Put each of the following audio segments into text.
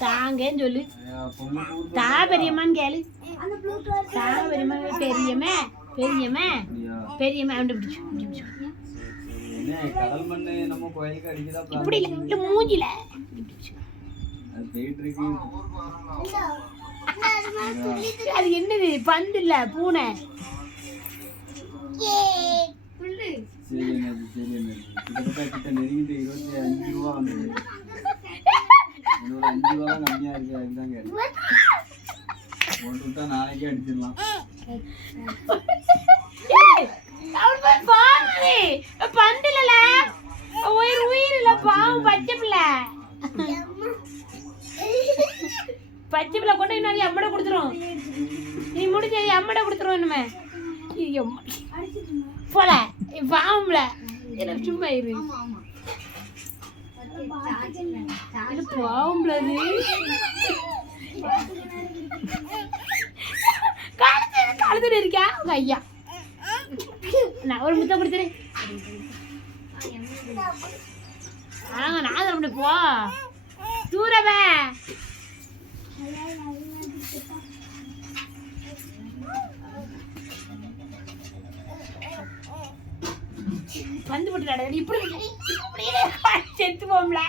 தாங்கன்னு சொல்லு. தா பெரியம்மான்னு கேளு. தா பெரியம்மா பெரியம்மா பெரியம்மா பெரியம்மா அவன் பிடிச்சு பிடிச்சு, பிடிச்சு. என்ன கடல் மண்ணு நம்ம கோயிலுக்கு அடிக்கிறா இப்படி இல்லை இல்லை மூஞ்சில அது என்னது பந்து இல்ல பூனை. வந்தது என்னோட அஞ்சு ரூபா தான் கம்மியா இருக்கு அதுதான் கேட்டேன் போட்டு விட்டா நாளைக்கே அடிச்சிடலாம் ஏய், அவன் போய் பாரு பந்து இல்லல உயிர் உயிர் இல்ல பாவம் பச்சை பிள்ளை பச்சை பிள்ளை கொண்டு நான் அம்மட கொடுத்துரும் நீ முடிஞ்ச அம்மட கொடுத்துரும் இனிமே போல பாவம்ல எனக்கு சும்மா இரு. இது பாவம்ல அது. கழுத்து கழுத்துல இருக்கா? உங்க ஐயா. நான் ஒரு முத்தம் கொடுத்துரு. ஆங்க நான் தரமுடி போ. தூரவே. வந்து போட்டு நட இப்படி இப்படியே செத்து போம்ல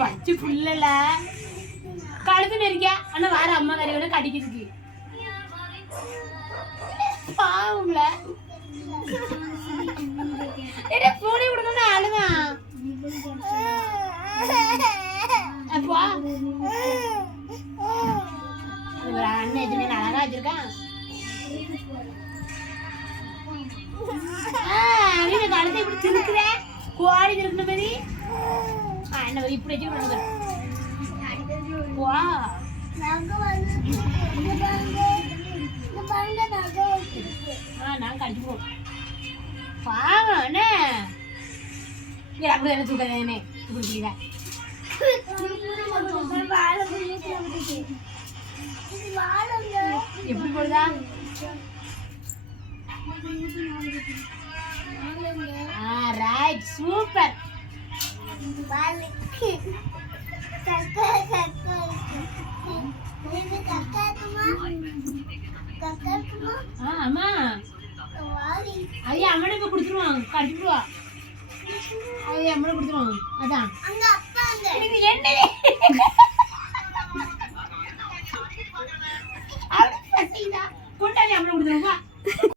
பச்சை புள்ளல கழுத்து நெரிக்க. ஆனா வேற அம்மா கறி விட கடிக்கிறதுக்கு. பாவம்ல என்ன பூனை விடணும்னு அழுதான் அப்பா எதுவுமே அழகா வச்சிருக்கான் கழுத்தை இப்படி திருக்குற கோழி திருக்குன மாதிரி என்ன இப்படி வச்சுக்கணும் வா நான் கடிச்சு போ பாவம் என்ன ஏ அப்படி என்ன தூக்காத என்ன இப்படி பிடிக்கல எப்படி போடுதா? ஆ ரைட் சூப்பர் ஆ அம்மா. ஐயா அம்மனை போய் கொடுத்துருவான். கடிச்சுடுவா ஐயா அம்மனை கொடுத்துருவான். அதான். பசிக்குதா?